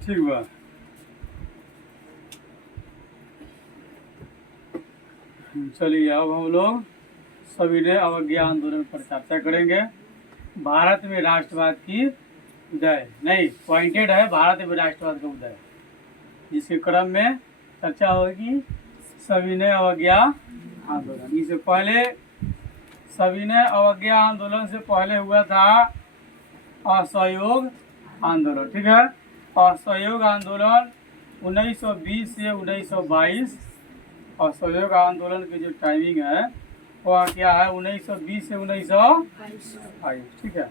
ठीक बा। चलिए अब हम लोग सविनय अवज्ञा आंदोलन पर चर्चा करेंगे। भारत में राष्ट्रवाद की उदय, नहीं पॉइंटेड है भारत में राष्ट्रवाद का उदय, जिसके क्रम में चर्चा होगी सविनय अवज्ञा आंदोलन। इससे पहले सविनय अवज्ञा आंदोलन से पहले हुआ था असहयोग आंदोलन। ठीक है, असहयोग आंदोलन 1920 से 1922। असहयोग आंदोलन की जो टाइमिंग है वह क्या है, 1920 से 1922। ठीक है,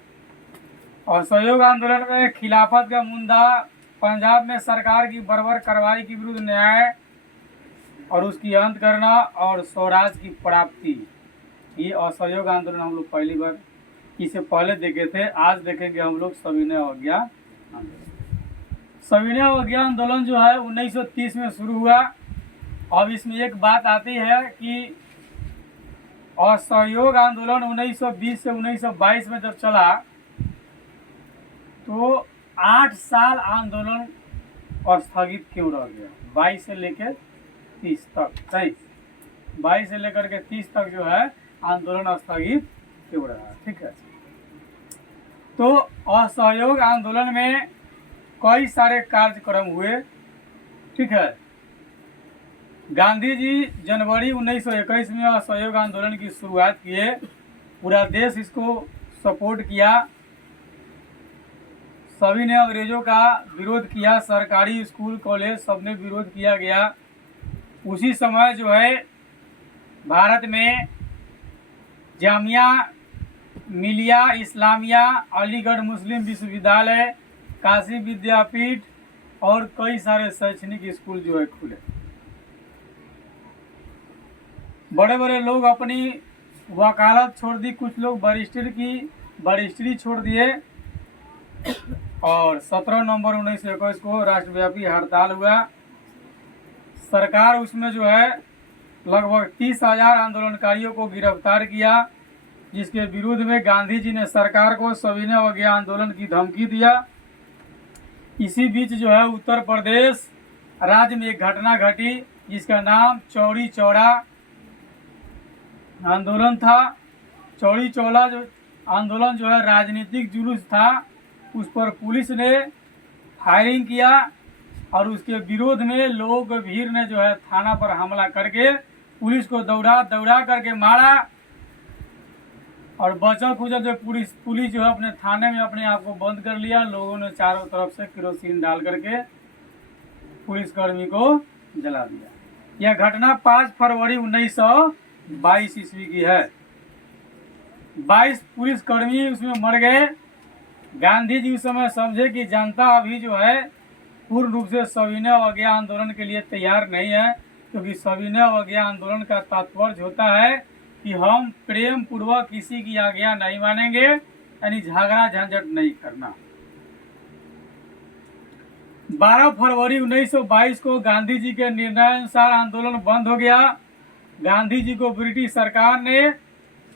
असहयोग आंदोलन में खिलाफत का मुद्दा, पंजाब में सरकार की बर्बर कार्रवाई के विरुद्ध न्याय और उसकी अंत करना और स्वराज की प्राप्ति, ये असहयोग आंदोलन हम लोग पहली बार इसे पहले देखे थे। आज देखेंगे हम लोग सविनय अवज्ञा आंदोलन। सविनय अवज्ञा आंदोलन जो है 1930 में शुरू हुआ। अब इसमें एक बात आती है कि असहयोग आंदोलन 1920 से 1922 में जब चला तो 8 साल आंदोलन स्थगित क्यों रह गया, 22 से लेकर 30 तक, सही 22 से लेकर के 30 तक जो है आंदोलन स्थगित क्यों रहा। ठीक है, तो असहयोग आंदोलन में कई सारे कार्यक्रम हुए। ठीक है, गांधी जी जनवरी 1921 में असहयोग आंदोलन की शुरुआत किए, पूरा देश इसको सपोर्ट किया, सभी ने अंग्रेजों का विरोध किया, सरकारी स्कूल कॉलेज सब ने विरोध किया गया। उसी समय जो है भारत में जामिया मिलिया इस्लामिया, अलीगढ़ मुस्लिम विश्वविद्यालय, काशी विद्यापीठ और कई सारे शैक्षणिक स्कूल जो है खुले। बड़े बड़े लोग अपनी वकालत छोड़ दी, कुछ लोग बैरिस्टरी छोड़ दिए और 17 नवंबर 1921 को राष्ट्रव्यापी हड़ताल हुआ। सरकार उसमें जो है लगभग 30,000 आंदोलनकारियों को गिरफ्तार किया, जिसके विरुद्ध में गांधी जी ने सरकार को सविनय अवज्ञा आंदोलन की धमकी दिया। इसी बीच जो है उत्तर प्रदेश राज्य में एक घटना घटी जिसका नाम चौड़ी चौड़ा आंदोलन था। चौड़ी चौड़ा जो आंदोलन जो है राजनीतिक जुलूस था, उस पर पुलिस ने फायरिंग किया और उसके विरोध में लोगों के भीड़ ने जो है थाना पर हमला करके पुलिस को दौड़ा करके मारा और बचा खुचा जो पुलिस जो है अपने थाने में अपने आप को बंद कर लिया। लोगों ने चारों तरफ से केरोसिन डाल करके पुलिसकर्मी को जला दिया। यह घटना 5 फरवरी 1922 ईस्वी की है। 22 पुलिसकर्मी उसमें मर गए। गांधी जी उस समय समझे कि जनता अभी जो है पूर्ण रूप से सविनय अवज्ञा आंदोलन के लिए तैयार नहीं है, क्योंकि सविनय अवज्ञा आंदोलन का तात्पर्य होता है कि हम प्रेम पूर्वक किसी की आज्ञा नहीं मानेंगे, यानी झगड़ा झंझट नहीं करना। 12 फरवरी 1922 को गांधी जी के निर्णयानुसार आंदोलन बंद हो गया। गांधी जी को ब्रिटिश सरकार ने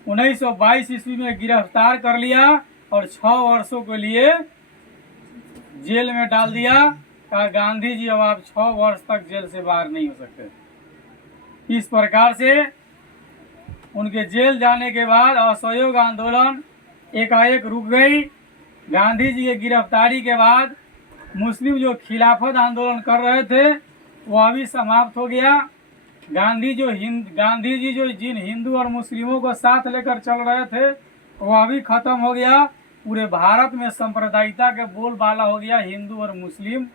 1922 ईस्वी में गिरफ्तार कर लिया और 6 वर्षों के लिए जेल में डाल दिया। कहा गांधी जी अब आप 6 वर्ष तक जेल से बाहर नहीं हो सकते। इस प्रकार से उनके जेल जाने के बाद असहयोग आंदोलन एकाएक रुक गई। गांधी जी की गिरफ्तारी के बाद मुस्लिम जो खिलाफत आंदोलन कर रहे थे वह भी समाप्त हो गया। गांधी जी जो जिन हिंदू और मुस्लिमों को साथ लेकर चल रहे थे वह भी खत्म हो गया। पूरे भारत में सांप्रदायिकता के बोलबाला हो गया। हिंदू और मुस्लिम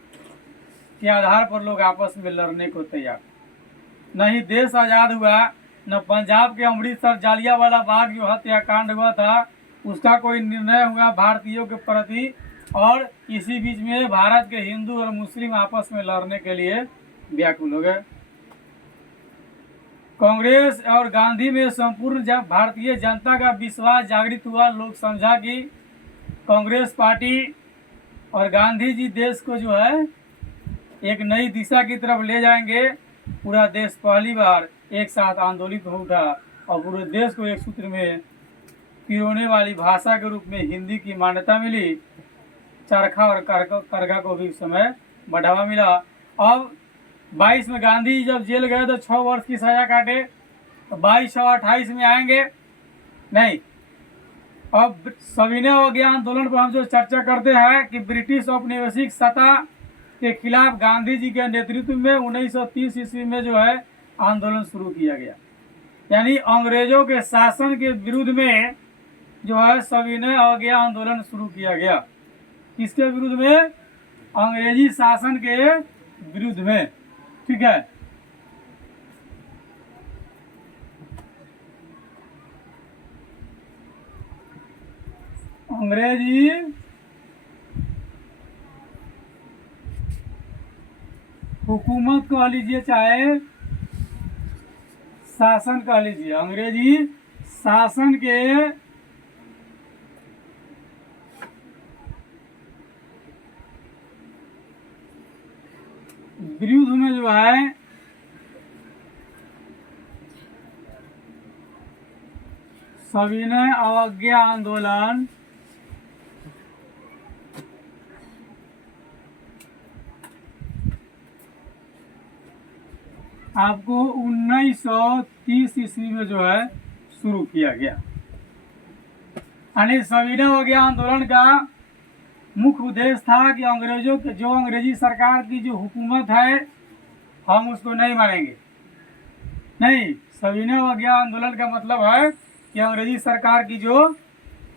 के आधार पर लोग आपस में लड़ने को तैयार। नहीं देश आज़ाद हुआ, न पंजाब के अमृतसर जालियांवाला बाग जो हत्याकांड हुआ था उसका कोई निर्णय हुआ भारतीयों के प्रति, और इसी बीच में भारत के हिंदू और मुस्लिम आपस में लड़ने के लिए व्याकुल हो गए। कांग्रेस और गांधी में संपूर्ण भारतीय जनता का विश्वास जागृत हुआ। लोग समझा कि कांग्रेस पार्टी और गांधी जी देश को जो है एक नई दिशा की तरफ ले जाएंगे। पूरा देश पहली बार एक साथ आंदोलित हो उठा और पूरे देश को एक सूत्र में पिरोने वाली भाषा के रूप में हिंदी की मान्यता मिली। चरखा और करघा को भी उस समय बढ़ावा मिला। अब 22 में गांधी जी जब जेल गए तो 6 वर्ष की सजा काटे, तो 2228 में आएंगे नहीं। अब सविनय अवज्ञा आंदोलन पर हम जो चर्चा करते हैं कि ब्रिटिश औपनिवेशिक सत्ता के खिलाफ गांधी जी के नेतृत्व में 1930 ईस्वी में जो है आंदोलन शुरू किया गया, यानी अंग्रेजों के शासन के विरुद्ध में जो है सविनय अवज्ञा आंदोलन शुरू किया गया। किसके विरुद्ध में? अंग्रेजी शासन के विरुद्ध में। ठीक है, अंग्रेजी हुकूमत कह लीजिए चाहे शासन कह लीजिए, अंग्रेजी शासन के विरुद्ध में जो है सविनय अवज्ञा आंदोलन आपको 1930 ईस्वी में जो है शुरू किया गया। यानी सविनय अवज्ञा आंदोलन का मुख्य उद्देश्य था कि अंग्रेजों के जो अंग्रेजी सरकार की जो हुकूमत है हम उसको नहीं मानेंगे। नहीं, सविनय अवज्ञा आंदोलन का मतलब है कि अंग्रेजी सरकार की जो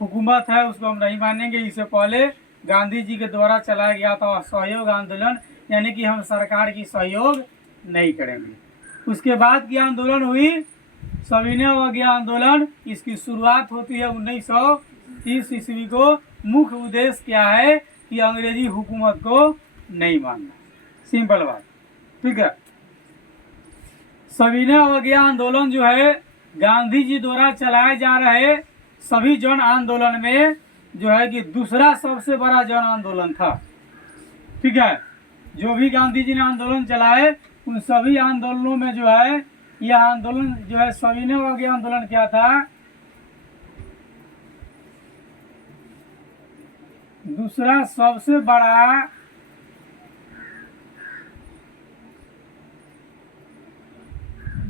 हुकूमत है उसको हम नहीं मानेंगे। इससे पहले गांधी जी के द्वारा चलाया गया था असहयोग आंदोलन, यानी कि हम सरकार की सहयोग नहीं करेंगे। उसके बाद की आंदोलन हुई सविनय अवज्ञा आंदोलन। इसकी शुरुआत होती है 1930 ईस्वी को। मुख्य उद्देश्य क्या है कि अंग्रेजी हुकूमत को नहीं मानना, सिंपल बात। ठीक है, सविनय अवज्ञा आंदोलन जो है गांधी जी द्वारा चलाए जा रहे सभी जन आंदोलन में जो है कि दूसरा सबसे बड़ा जन आंदोलन था। ठीक है, जो भी गांधी जी ने आंदोलन चलाए उन सभी आंदोलनों में जो है यह आंदोलन जो है सविनय अवज्ञा आंदोलन क्या था? दूसरा सबसे बड़ा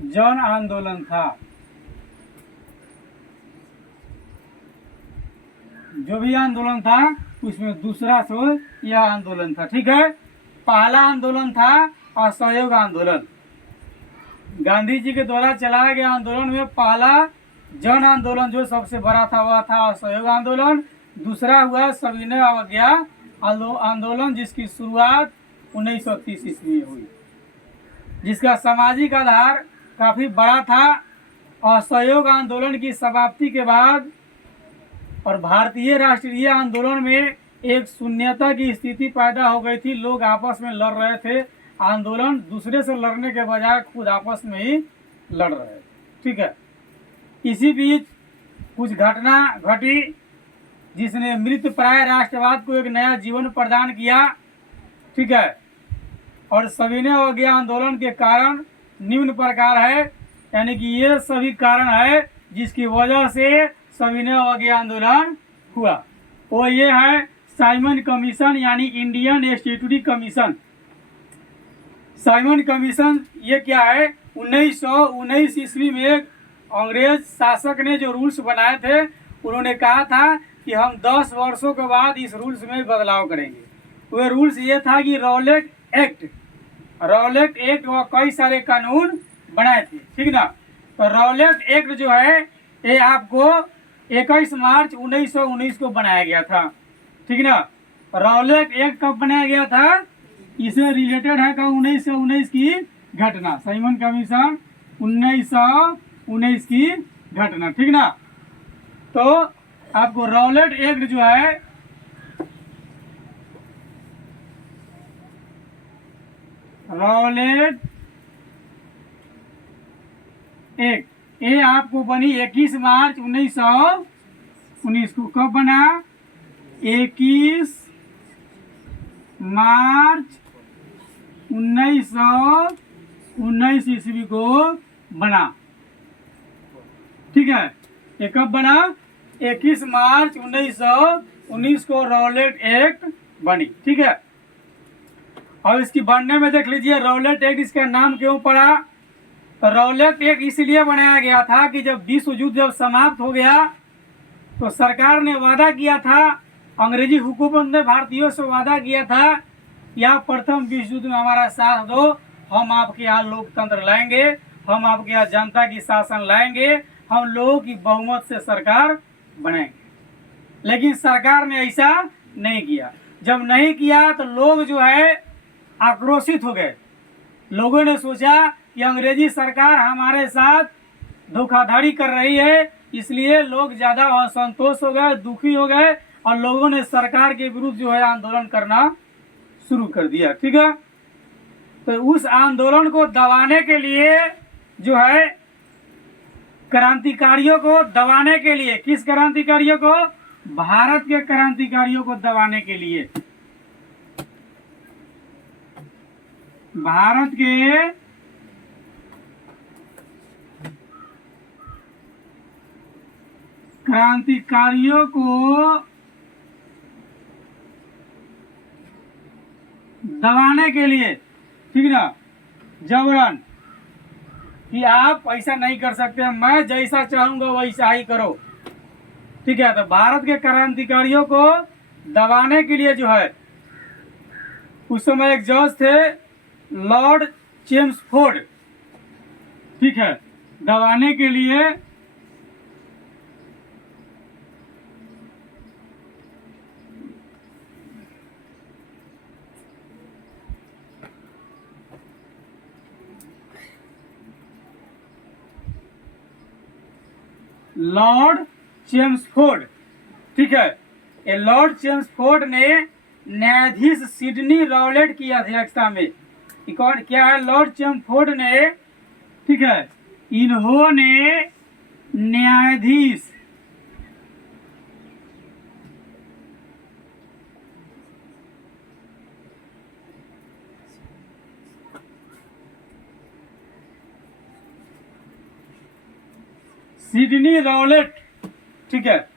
जन आंदोलन था। जो भी आंदोलन था उसमें दूसरा सो यह आंदोलन था। ठीक है, पहला आंदोलन था असहयोग आंदोलन। गांधी जी के द्वारा चलाया गया आंदोलन में पहला जन आंदोलन जो सबसे बड़ा था वह था असहयोग आंदोलन। दूसरा हुआ सविनय अवज्ञा आंदोलन, जिसकी शुरुआत 1930 ईस्वी में हुई, जिसका सामाजिक आधार काफी बड़ा था। असहयोग आंदोलन की समाप्ति के बाद और भारतीय राष्ट्रीय आंदोलन में एक शून्यता की स्थिति पैदा हो गई थी। लोग आपस में लड़ रहे थे, आंदोलन दूसरे से लड़ने के बजाय खुद आपस में ही लड़ रहे थे। ठीक है, इसी बीच कुछ घटना घटी जिसने मृत प्राय राष्ट्रवाद को एक नया जीवन प्रदान किया। ठीक है, और सविनय अवज्ञा आंदोलन के कारण निम्न प्रकार है, यानी कि ये सभी कारण है जिसकी वजह से सविनय अवज्ञा आंदोलन हुआ। वो ये है साइमन कमीशन, यानी Indian statutory commission. Simon commission ये क्या है? 1919 ईस्वी में अंग्रेज शासक ने जो रूल्स बनाए थे उन्होंने कहा था कि हम 10 वर्षों के बाद इस रूल्स में बदलाव करेंगे। वह रूल्स ये था कि रॉलेट एक्ट और कई सारे कानून बनाए थे। ठीक ना, तो रॉलेट एक्ट जो है ये आपको 21 मार्च 1919 को बनाया गया था। ठीक ना, रॉलेट एक्ट कब बनाया गया था? इससे रिलेटेड है का 1919 की घटना, साइमन कमीशन 1919 की घटना। ठीक ना, तो आपको रॉलेट एक्ट जो है रॉलेट एक्ट ये आपको बनी 21 मार्च 1919 को। कब बना? 21 मार्च 1919 ईस्वी को बना। ठीक है, ये कब बना? 21 मार्च 1919 को रॉलेट एक्ट बनी। ठीक है, और इसकी बनने में देख लीजिए रौलेट एक्ट इसका नाम क्यों पड़ा। तो रौलेट एक्ट इसलिए बनाया गया था कि जब विश्व युद्ध जब समाप्त हो गया तो सरकार ने वादा किया था, अंग्रेजी हुकूमत ने भारतीयों से वादा किया था कि आप प्रथम विश्व युद्ध में हमारा साथ दो, हम आपके यहाँ लोकतंत्र लाएंगे, हम आपके यहाँ जनता की शासन लाएंगे, हम लोगों की बहुमत से सरकार बनाएंगे। लेकिन सरकार ने ऐसा नहीं किया। जब नहीं किया तो लोग जो है आक्रोशित हो गए। लोगों ने सोचा कि अंग्रेजी सरकार हमारे साथ धोखाधड़ी कर रही है, इसलिए लोग ज़्यादा असंतोष हो गए, दुखी हो गए और लोगों ने सरकार के विरुद्ध जो है आंदोलन करना शुरू कर दिया। ठीक है, तो उस आंदोलन को दबाने के लिए जो है क्रांतिकारियों को दबाने के लिए, किस क्रांतिकारियों को? भारत के क्रांतिकारियों को दबाने के लिए भारत के क्रांतिकारियों को दबाने के लिए, ठीक ना, जबरन कि आप ऐसा नहीं कर सकते, मैं जैसा चाहूंगा वैसा ही करो। ठीक है, तो भारत के क्रांतिकारियों को दबाने के लिए जो है उस समय एक जज थे लॉर्ड चेम्सफोर्ड। ठीक है, दबाने के लिए लॉर्ड चेम्सफोर्ड। ठीक है, ये लॉर्ड चेम्सफोर्ड ने न्यायाधीश सिडनी रॉलेट की अध्यक्षता में, कौन क्या है? लॉर्ड चेम्सफोर्ड ने, ठीक है, इन्होंने न्यायाधीश सिडनी रॉलेट, ठीक है,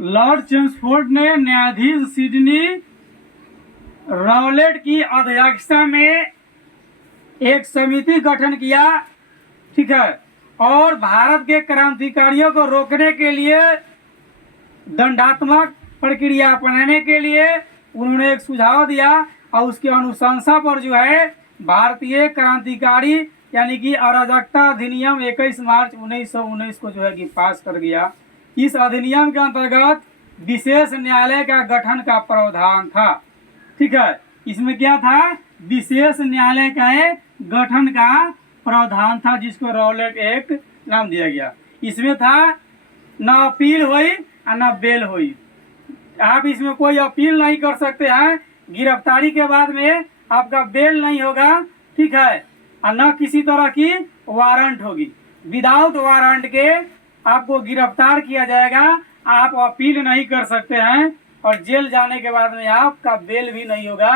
लॉर्ड चेम्सफोर्ड ने न्यायाधीश सिडनी रॉलेट की अध्यक्षता में एक समिति गठन किया। ठीक है, और भारत के क्रांतिकारियों को रोकने के लिए, दंडात्मक प्रक्रिया अपनाने के लिए उन्होंने एक सुझाव दिया और उसकी अनुशंसा पर जो है भारतीय क्रांतिकारी यानी कि अराजकता अधिनियम 21 मार्च 1919 को जो है कि पास कर गया। इस अधिनियम के अंतर्गत विशेष न्यायालय का गठन का प्रावधान था। ठीक है, इसमें क्या था? विशेष न्यायालय का गठन का प्रावधान था, जिसको रॉलेट एक्ट नाम दिया गया। इसमें था न अपील हुई और न बेल हुई। आप इसमें कोई अपील नहीं कर सकते हैं, गिरफ्तारी के बाद में आपका बेल नहीं होगा। ठीक है, और न किसी तरह की वारंट होगी। विदाउट वारंट के आपको गिरफ्तार किया जाएगा, आप अपील नहीं कर सकते हैं और जेल जाने के बाद में आपका बेल भी नहीं होगा।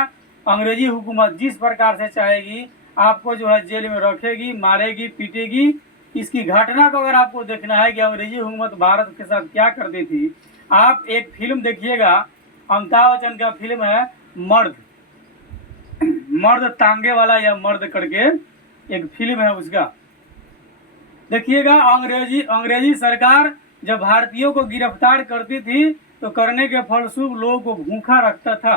अंग्रेजी हुकूमत जिस प्रकार से चाहेगी आपको जो है जेल में रखेगी, मारेगी, पीटेगी। इसकी घटना को अगर आपको देखना है कि अंग्रेजी हुकूमत भारत के साथ क्या करती थी, आप एक फिल्म देखिएगा, अमिताभ बच्चन का फिल्म है मर्द, मर्द तांगे वाला या मर्द करके एक फिल्म है, उसका देखिएगा। अंग्रेजी सरकार जब भारतीयों को गिरफ्तार करती थी तो करने के फलस्वरूप लोगों को भूखा रखता था,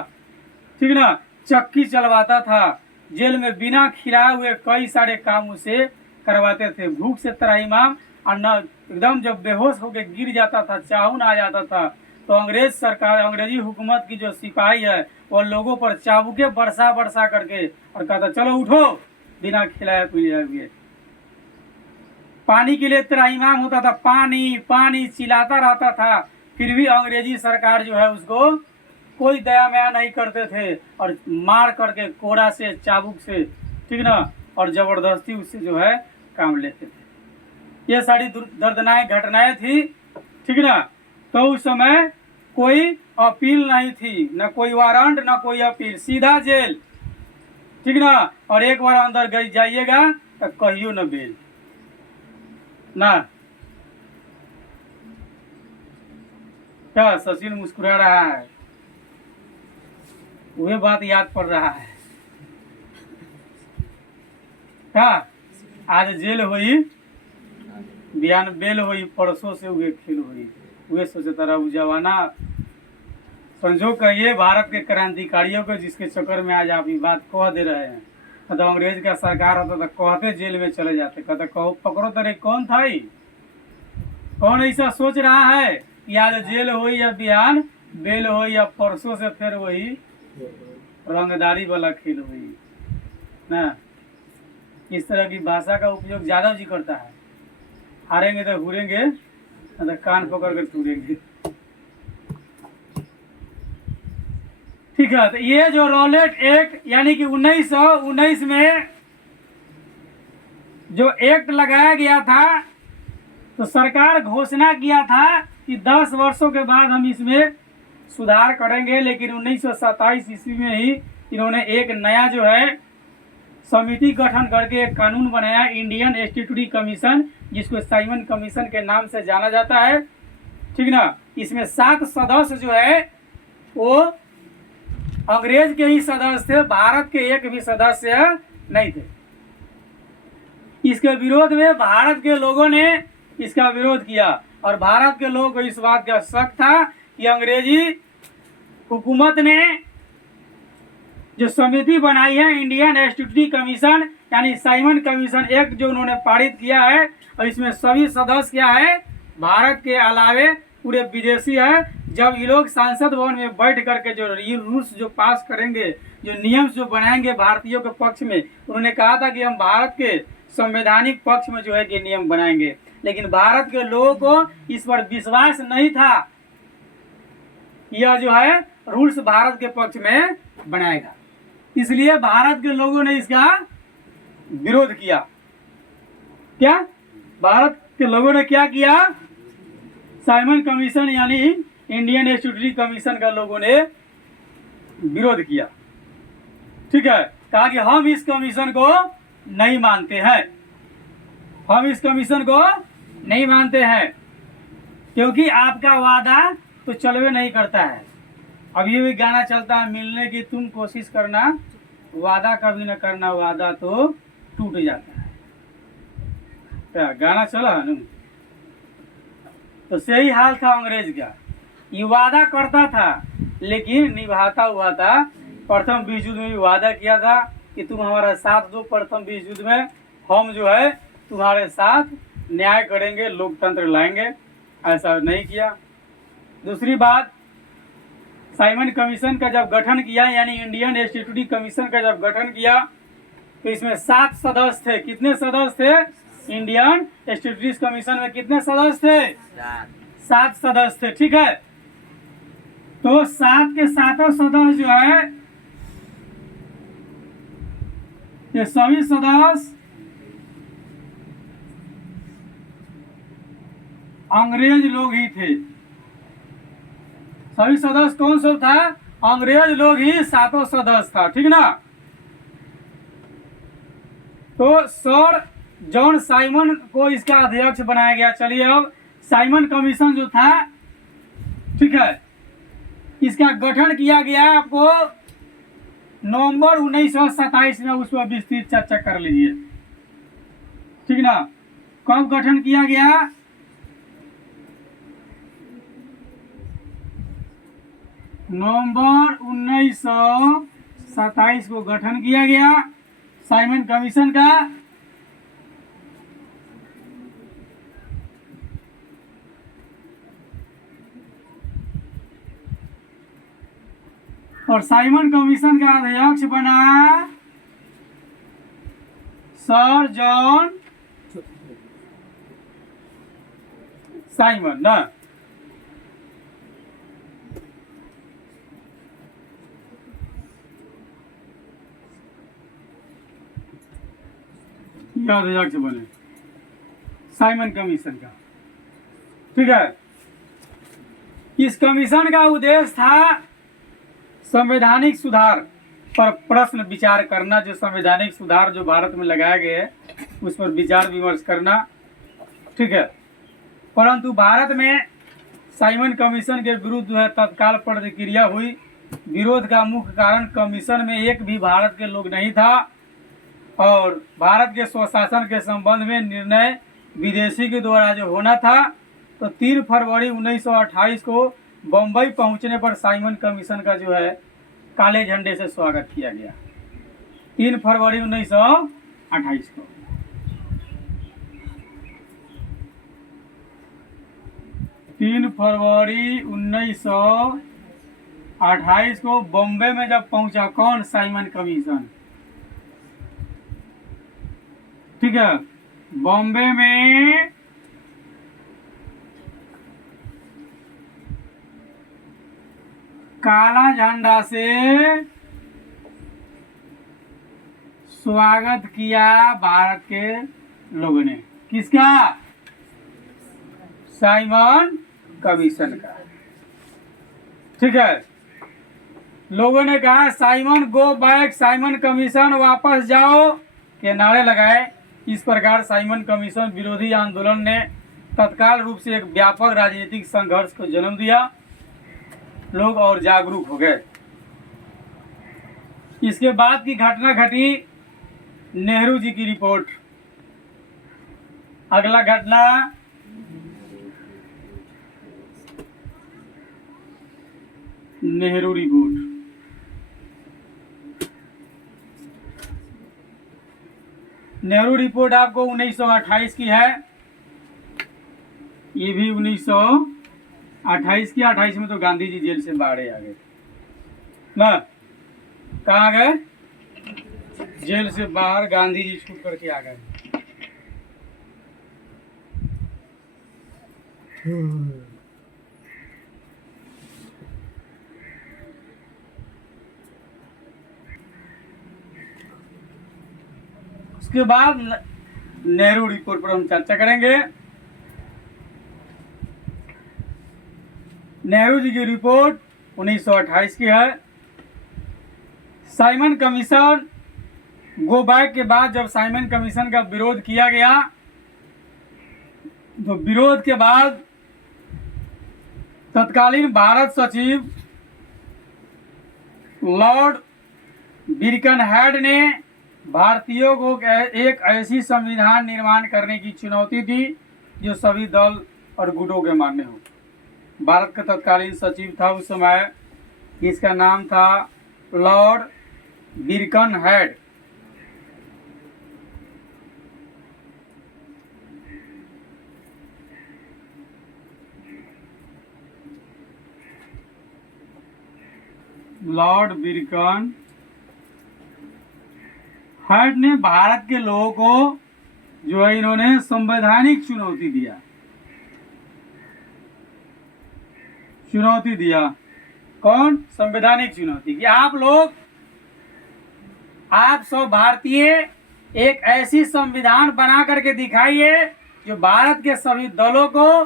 ठीक ना, चक्की चलवाता था, जेल में बिना खिलाए हुए कई सारे काम उसे करवाते थे, भूख से त्राहिमाम, और न एकदम जब बेहोश होकर गिर जाता था, चाहून आ जाता था, तो अंग्रेज सरकार, अंग्रेजी हुकूमत की जो सिपाही है वो लोगों पर चाबुके बरसा बरसा करके और कहता चलो उठो, बिना खिलाए पिलाए हुए। पानी के लिए त्राहिमाम होता था, पानी पानी चिल्लाता रहता था, फिर भी अंग्रेजी सरकार जो है उसको कोई दया माया नहीं करते थे और मार करके कोड़ा से, चाबुक से, ठीक ना, और जबरदस्ती उससे जो है काम लेते थे। ये सारी दर्दनाक घटनाएं थी, ठीक ना। तो उस समय कोई अपील नहीं थी, न कोई वारंट, न कोई अपील, सीधा जेल, ठीक ना। और एक बार अंदर गई जाइएगा तो कहियो न बेल ना। क्या सचिन मुस्कुरा रहा है, वह बात याद पड़ रहा है। क्या आज जेल हुई, बयान बेल हुई, परसों से हुए खेल हुई, वे सोचे तरह उ जवाना संजोग कहिए भारत के क्रांतिकारियों को, जिसके चक्कर में आज आप ये बात कह दे रहे हैं। तो अंग्रेज का सरकार होता तो कहते जेल में चले जाते, कहते कहो पकड़ो तेरे कौन था ही? कौन ऐसा सोच रहा है कि आज जेल हो या बयान बेल हो या परसों से फिर वही रंगदारी वाला खेल हुई ना। इस तरह की भाषा का उपयोग यादव जी करता है। हारेंगे तो हुरेंगे, तो कान पकड़ कर टूरेंगे। ठीक है, तो ये जो रॉलेट एक्ट यानी कि 1919 में जो एक्ट लगाया गया था, तो सरकार घोषणा किया था कि 10 वर्षों के बाद हम इसमें सुधार करेंगे, लेकिन 1927 ईस्वी में ही इन्होंने एक नया जो है समिति गठन करके एक कानून बनाया, इंडियन स्टैट्यूटरी कमीशन, जिसको साइमन कमीशन के नाम से जाना जाता है। ठीक ना। इसमें 7 सदस्य जो है वो अंग्रेज के ही सदस्य थे, भारत के एक भी सदस्य नहीं थे। इसके विरोध में भारत के लोगों ने इसका विरोध किया, और भारत के लोगों को इस बात का शक था कि अंग्रेजी हुकूमत ने जो समिति बनाई है इंडियन स्टैट्यूटरी कमीशन यानी साइमन कमीशन एक्ट जो उन्होंने पारित किया है, और इसमें सभी सदस्य क्या है, भारत के अलावे पूरे विदेशी है। जब ये लोग संसद भवन में बैठ करके जो रूल्स जो पास करेंगे, जो नियम जो बनाएंगे भारतीयों के पक्ष में, उन्होंने कहा था कि हम भारत के संवैधानिक पक्ष में जो है कि नियम बनाएंगे, लेकिन भारत के लोगों को इस पर विश्वास नहीं था। यह जो है रूल्स भारत के पक्ष में बनाएगा, इसलिए भारत के लोगों ने इसका विरोध किया। क्या भारत के लोगों ने क्या किया? साइमन कमीशन यानी इंडियन स्टैट्यूटरी कमीशन का लोगों ने विरोध किया। ठीक है, कहा कि हम इस कमीशन को नहीं मानते हैं, हम इस कमीशन को नहीं मानते हैं, क्योंकि आपका वादा तो चलवे नहीं करता है। अब ये भी गाना चलता है, मिलने की तुम कोशिश करना, वादा कभी न करना, वादा तो टूट जाता है। क्या गाना चला है ना? तो सही हाल था अंग्रेज का, ये वादा करता था लेकिन निभाता हुआ था। प्रथम विश्व युद्ध में भी वादा किया था कि तुम हमारा साथ दो, प्रथम विश्व युद्ध में हम जो है तुम्हारे साथ न्याय करेंगे, लोकतंत्र लाएंगे, ऐसा नहीं किया। दूसरी बात, साइमन कमीशन का जब गठन किया यानी इंडियन स्टैट्यूटरी कमीशन का जब गठन किया, तो इसमें 7 सदस्य थे। कितने सदस्य थे? इंडियन स्टैट्यूटरी कमीशन में कितने सदस्य थे? 7 सदस्य थे। ठीक है, तो 7 के 7 सदस्य जो है, ये सभी सदस्य अंग्रेज लोग ही थे। सभी सदस्य कौन सब था? अंग्रेज लोग ही 7 सदस्य था। ठीक ना। तो सर जॉन साइमन को इसका अध्यक्ष बनाया गया। चलिए अब साइमन कमीशन जो था, ठीक है, इसका गठन किया गया आपको नवंबर 1927 में, उस पर विस्तृत चर्चा कर लीजिए। ठीक ना। कब गठन किया गया? नवंबर 1927 को गठन किया गया साइमन कमीशन का। और साइमन कमीशन का अध्यक्ष बना सर जॉन साइमन ना। अध्यक्ष बने साइमन कमीशन का। ठीक है, इस कमीशन का उद्देश्य था संवैधानिक सुधार पर प्रश्न विचार करना। जो संवैधानिक सुधार जो भारत में लगाए गए हैं उस पर विचार विमर्श करना। ठीक है, परंतु भारत में साइमन कमीशन के विरुद्ध जो है तत्काल प्रतिक्रिया हुई। विरोध का मुख्य कारण कमीशन में एक भी भारत के लोग नहीं था और भारत के स्वशासन के संबंध में निर्णय विदेशी के द्वारा जो होना था। तो 3 फरवरी 1928 को बम्बई पहुंचने पर साइमन कमीशन का जो है काले झंडे से स्वागत किया गया। 3 फरवरी 1928 को। तीन फरवरी 1928 को बॉम्बे में जब पहुंचा कौन? Simon commission. ठीक है, बॉम्बे में काला झंडा से स्वागत किया भारत के लोगों ने। किसका? साइमन कमीशन का। ठीक है, लोगों ने कहा Simon go back, Simon commission वापस जाओ के नारे लगाए। इस प्रकार साइमन कमीशन विरोधी आंदोलन ने तत्काल रूप से एक व्यापक राजनीतिक संघर्ष को जन्म दिया। लोग और जागरूक हो गए। इसके बाद की घटना घटी नेहरू जी की रिपोर्ट। अगला घटना नेहरू रिपोर्ट। नेहरू रिपोर्ट आपको 1928 की है। ये भी 1928 की। 28 में तो गांधी जी जेल से बाहर आ गए ना। कहाँ गए? जेल से बाहर गांधी जी छूट करके आ गए। उसके बाद नेहरू रिपोर्ट पर हम चर्चा करेंगे। नेहरू जी की रिपोर्ट 1928 की है। साइमन कमीशन गो बैक के बाद जब साइमन कमीशन का विरोध किया गया तो विरोध के बाद तत्कालीन भारत सचिव लॉर्ड बिरकनहेड ने भारतीयों को एक ऐसी संविधान निर्माण करने की चुनौती दी जो सभी दल और गुटों के मान्य हो। भारत का तत्कालीन सचिव था उस समय, जिसका नाम था लॉर्ड बिरकनहेड। लॉर्ड बिरकनहेड ने भारत के लोगों को जो है इन्होंने संवैधानिक चुनौती दिया। कौन? संवैधानिक चुनौती कि आप सब भारतीय एक ऐसी संविधान बना करके दिखाइए जो भारत के सभी दलों को,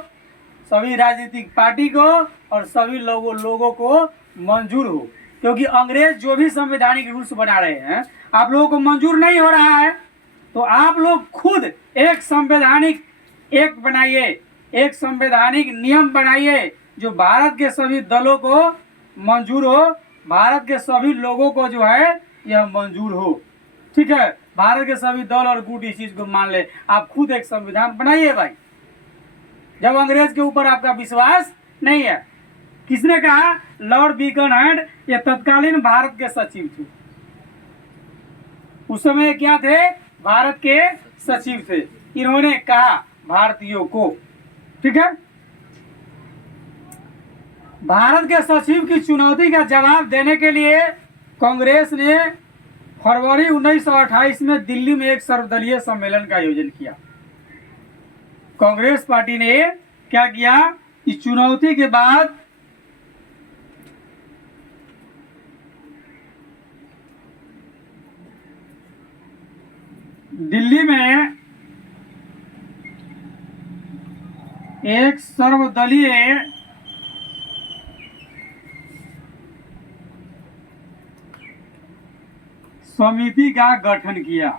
सभी राजनीतिक पार्टी को और सभी लोगों को मंजूर हो। क्योंकि अंग्रेज जो भी संवैधानिक रूल्स बना रहे हैं आप लोगों को मंजूर नहीं हो रहा है, तो आप लोग खुद एक संवैधानिक एक्ट बनाइए, एक संवैधानिक नियम बनाइए जो भारत के सभी दलों को मंजूर हो, भारत के सभी लोगों को जो है यह मंजूर हो। ठीक है, भारत के सभी दल और गुट इस चीज को मान ले। आप खुद एक संविधान बनाइए भाई, जब अंग्रेज के ऊपर आपका विश्वास नहीं है। किसने कहा? लॉर्ड बिरकनहेड। ये तत्कालीन भारत के सचिव थे। उस समय क्या थे? भारत के सचिव थे। इन्होंने कहा भारतीयों को। ठीक है, भारत के सचिव की चुनौती का जवाब देने के लिए कांग्रेस ने फरवरी 1928 में दिल्ली में एक सर्वदलीय सम्मेलन का आयोजन किया। कांग्रेस पार्टी ने क्या किया? इस चुनौती के बाद दिल्ली में एक सर्वदलीय समिति का गठन किया।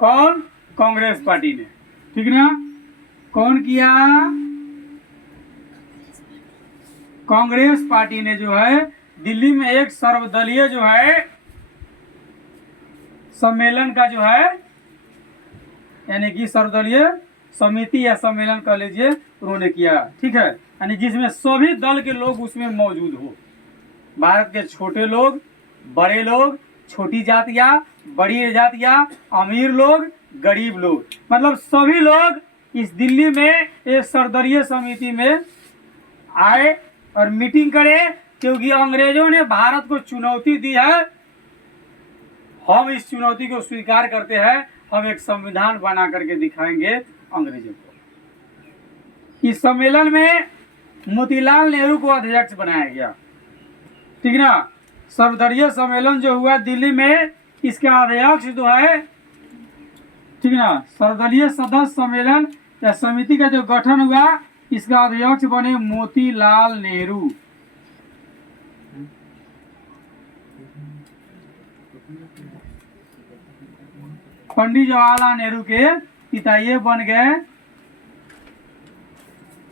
कौन? कांग्रेस पार्टी ने। ठीक ना। कौन किया? कांग्रेस पार्टी ने जो है दिल्ली में एक सर्वदलीय जो है सम्मेलन का जो है, यानी कि सर्वदलीय समिति या सम्मेलन कह लीजिए, उन्होंने किया। ठीक है, यानी जिसमें सभी दल के लोग उसमें मौजूद हो। भारत के छोटे लोग, बड़े लोग, छोटी जातियां, बड़ी जातियां, अमीर लोग, गरीब लोग, मतलब सभी लोग इस दिल्ली में एक सर्वदलीय समिति में आए और मीटिंग करे, क्योंकि अंग्रेजों ने भारत को चुनौती दी है। हम इस चुनौती को स्वीकार करते हैं, हम एक संविधान बना करके दिखाएंगे अंग्रेजों को। इस सम्मेलन में मोतीलाल नेहरू को अध्यक्ष बनाया गया। ठीक ना। सर्वदलीय सम्मेलन जो हुआ दिल्ली में, इसका अध्यक्ष जो है, ठीक ना, सर्वदलीय सदस्य सम्मेलन या समिति का जो गठन हुआ, इसका अध्यक्ष बने मोतीलाल नेहरू। पंडित जवाहरलाल नेहरू के पिता ये बन गए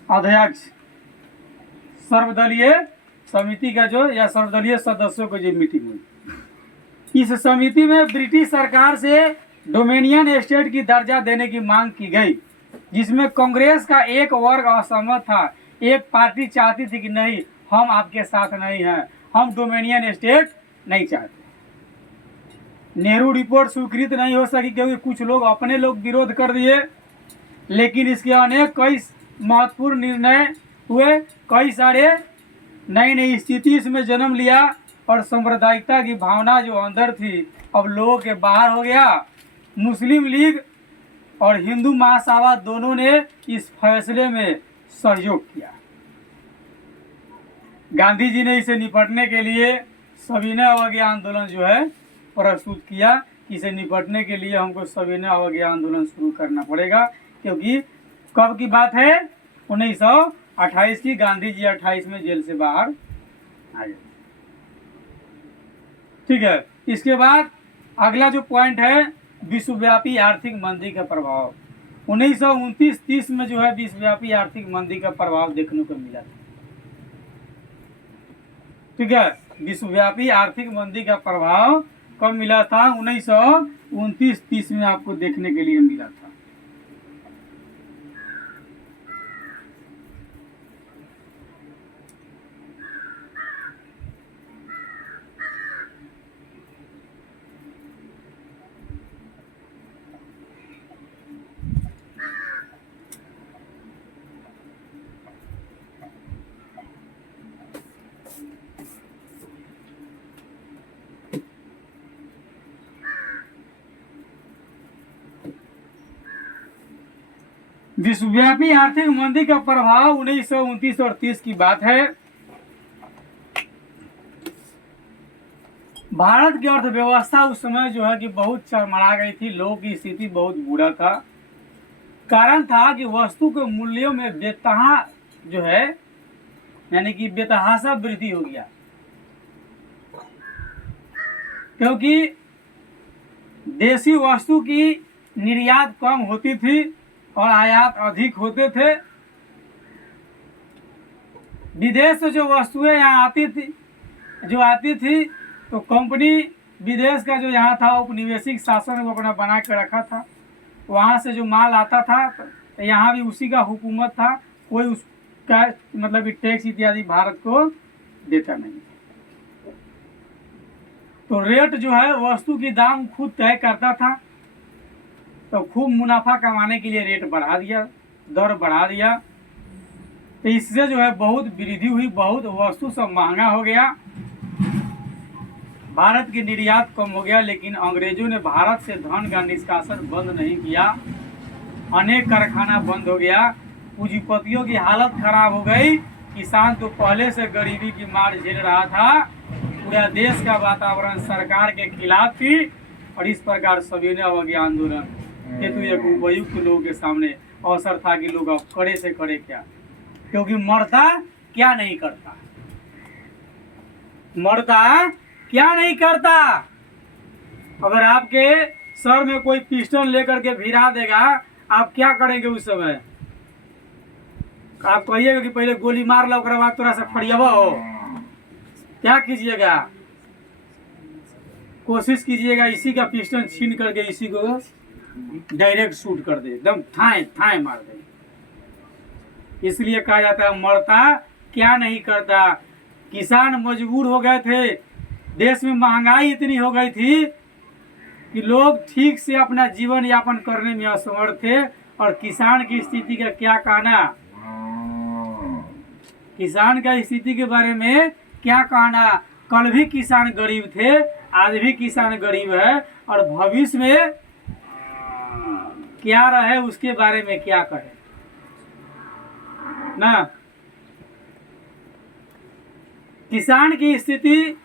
अध्यक्ष सर्वदलीय समिति का जो, या सर्वदलीय सदस्यों को जो मीटिंग हुई। इस समिति में ब्रिटिश सरकार से डोमिनियन स्टेट की दर्जा देने की मांग की गई, जिसमें कांग्रेस का एक वर्ग असहमत था। एक पार्टी चाहती थी कि नहीं, हम आपके साथ नहीं हैं, हम डोमिनियन स्टेट नहीं चाहते। नेहरू रिपोर्ट स्वीकृत नहीं हो सकी क्योंकि कुछ लोग अपने लोग विरोध कर दिए, लेकिन इसके अनेक कई महत्वपूर्ण निर्णय हुए। कई सारे नई नई स्थिति इसमें जन्म लिया और सांप्रदायिकता की भावना जो अंदर थी अब लोगों के बाहर हो गया। मुस्लिम लीग और हिंदू महासभा दोनों ने इस फैसले में सहयोग किया। गांधी जी ने इसे निपटने के लिए सविनय अवज्ञा आंदोलन जो है प्रस्तुत किया। इसे निपटने के लिए हमको सविनय अवज्ञा आंदोलन शुरू करना पड़ेगा, क्योंकि कब की बात है? 1928 की। गांधी जी 28 में जेल से बाहर आ गए। ठीक है, इसके बाद अगला जो पॉइंट है, विश्वव्यापी आर्थिक मंदी का प्रभाव। 1929-30 में जो है विश्वव्यापी आर्थिक मंदी का प्रभाव देखने को मिला था। ठीक है, विश्वव्यापी आर्थिक मंदी का प्रभाव कब मिला था? 1929-30 में आपको देखने के लिए मिला था। विश्वव्यापी आर्थिक मंदी का प्रभाव 1929 और 30 की बात है। भारत की अर्थव्यवस्था उस समय जो है कि बहुत चरमरा गई थी। लोगों की स्थिति बहुत बुरा था। कारण था कि वस्तु के मूल्यों में बेतहा जो है, यानी कि बेतहाशा वृद्धि हो गया, क्योंकि देशी वस्तु की निर्यात कम होती थी और आयात अधिक होते थे। विदेश से जो वस्तुएं यहाँ आती थी तो कंपनी विदेश का जो यहाँ था औपनिवेशिक शासन को अपना बना के रखा था। वहाँ से जो माल आता था तो यहाँ भी उसी का हुकूमत था, कोई उसका मतलब टैक्स इत्यादि भारत को देता नहीं। तो रेट जो है वस्तु की दाम खुद तय करता था, तो खूब मुनाफा कमाने के लिए रेट बढ़ा दिया, दर बढ़ा दिया। तो इससे जो है बहुत वृद्धि हुई, बहुत वस्तु सब महंगा हो गया, भारत की निर्यात कम हो गया। लेकिन अंग्रेजों ने भारत से धन का निष्कासन बंद नहीं किया, अनेक कारखाना बंद हो गया, पूंजीपतियों की हालत खराब हो गई। किसान तो पहले से गरीबी की मार झेल रहा था, पूरा देश का वातावरण सरकार के खिलाफ थी। और इस प्रकार सविनय अवज्ञा आंदोलन हेतु एक उपयुक्त लोगों के सामने अवसर था कि लोग अब करे से करे क्या, क्योंकि मरता क्या नहीं करता, मरता क्या नहीं करता। अगर आपके सर में कोई पिस्टल लेकर के भिरा देगा, आप क्या करेंगे उस समय? आप कहिएगा कि पहले गोली मार लो, उसके बाद थोड़ा सा फड़ियावा हो, क्या कीजिएगा? कोशिश कीजिएगा इसी का पिस्टन छीन करके इसी को डायरेक्ट शूट कर दे, एकदम थाए थाए मार दे। इसलिए कहा जाता है मरता क्या नहीं करता। किसान मजबूर हो गए थे, देश में महंगाई इतनी हो गई थी कि लोग ठीक से अपना जीवन यापन करने में असमर्थ थे। और किसान की स्थिति का क्या कहना, किसान का स्थिति के बारे में क्या कहना? कल भी किसान गरीब थे, आज भी किसान गरीब है, और भविष्य में क्या रहे उसके बारे में क्या कहे ना। किसान की स्थिति,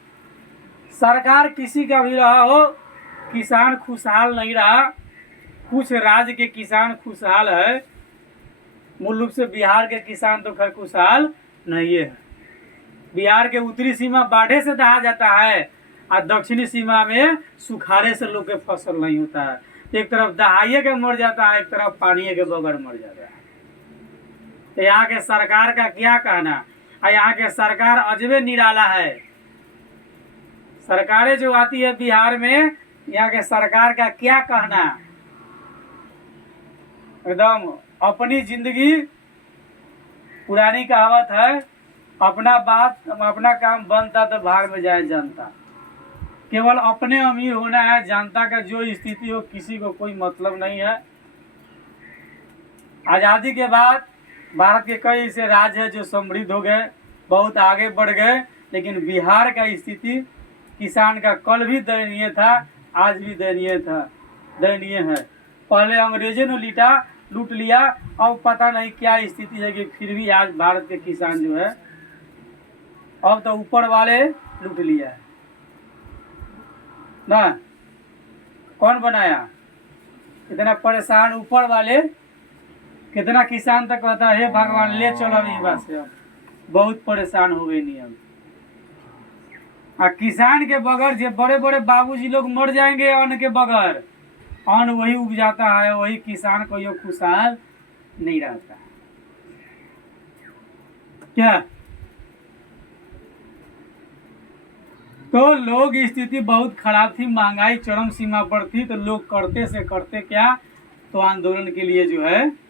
सरकार किसी का भी रहा हो, किसान खुशहाल नहीं रहा। कुछ राज्य के किसान खुशहाल है, मूल रूप से बिहार के किसान तो खैर खुशहाल नहीं है। बिहार के उत्तरी सीमा बाढ़े से दहा जाता है और दक्षिणी सीमा में सुखाड़े से लोग के फसल नहीं होता है। एक तरफ दहाइए के मर जाता है, एक तरफ पानी के बगैर मर जाता है। तो यहाँ के सरकार का क्या कहना? और यहाँ के सरकार अजबे निराला है। सरकारें जो आती है बिहार में, यहाँ के सरकार का क्या कहना? एकदम अपनी जिंदगी, पुरानी कहावत है, अपना बात अपना काम बनता तो भाग में जाए जनता। केवल अपने अमीर होना है, जनता का जो स्थिति हो किसी को कोई मतलब नहीं है। आज़ादी के बाद भारत के कई ऐसे राज्य हैं जो समृद्ध हो गए, बहुत आगे बढ़ गए, लेकिन बिहार का स्थिति किसान का कल भी दयनीय था, आज भी दयनीय है। पहले अंग्रेजों ने लूट लिया, अब पता नहीं क्या स्थिति है कि फिर भी आज भारत के किसान जो है, अब तो ऊपर वाले लूट लिया है ना। कौन बनाया? इतना परेशान ऊपर वाले। कितना किसान तक कहता है हे भगवान ले चलो इस बात से, अब बहुत परेशान हो गई नहीं। अब किसान के बगैर जो बड़े बड़े बाबूजी लोग मर जाएंगे अन्न के बगैर, अन्न वही उग जाता है, वही किसान को यो खुशहाल नहीं रहता क्या। तो लोग स्थिति बहुत खराब थी, महंगाई चरम सीमा पर थी, तो लोग करते से करते क्या, तो आंदोलन के लिए जो है